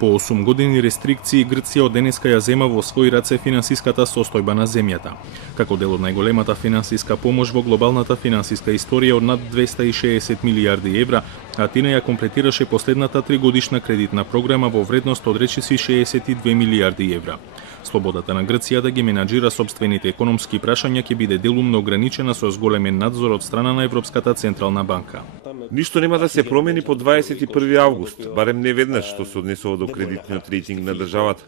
По 8 години рестрикции, Грција од денеска ја зема во своји раце финансиската состојба на земјата. Како дел од најголемата финансиска помош во глобалната финансиска историја од над 260 милиарди евра, Атина ја комплетираше последната 3-годишна кредитна програма во вредност од речиси 62 милиарди евра. Слободата на Грција да ги менаџира собствените економски прашања ќе биде делумно ограничена со зголемен надзор од страна на Европската централна банка. Ништо нема да се промени по 21 август, барем не веднаш што се однесува до кредитниот рейтинг на државата.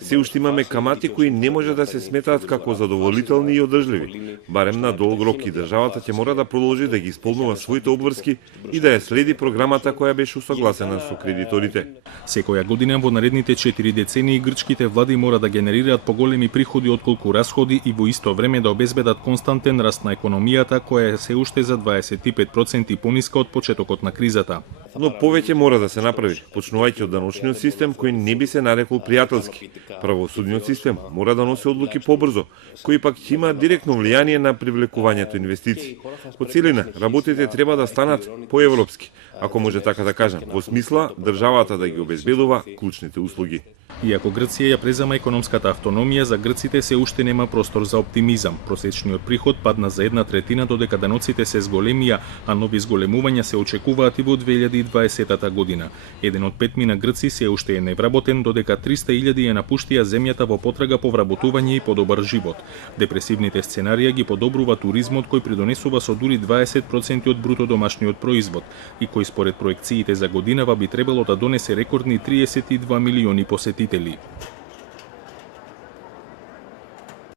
Се уште имаме камати кои не може да се сметаат како задоволителни и одржливи. Барем на долг рок и државата ќе мора да продолжи да ги исполнува своите обврски и да ја следи програмата која беше усогласена со кредиторите. Секоја година во наредните 4 децении грчките влади мора да генерираат поголеми приходи отколку расходи и во исто време да обезбедат константен раст на економијата која е се уште за 25% пониска од почетокот на кризата. Но повеќе мора да се направи, почнувајќи од даночниот систем кој не би се нарекол пријателски. Правосудниот систем мора да носи одлуки побрзо, кои пак ќе има директно влијание на привлекувањето инвестиции. По целина, работите треба да станат поевропски, ако може така да кажам, во смисла државата да ги обезбедува клучните услуги. Иако Грција ја презема економската автономија, за грците се уште нема простор за оптимизам. Просечниот приход падна за 1/3 додека даноците се зголемија, а нови зголемувања се очекуваат и во 2020 година. 1 од 5 мина грци се уште е невработен, додека 300.000 ја напуштија земјата во потрага по вработување и подобар живот. Депресивните сценарија ги подобрува туризмот кој придонесува со дури 20% од бруто домашниот производ и кој според проекциите за годинава би требало да донесе рекордни 32 милиони посетители.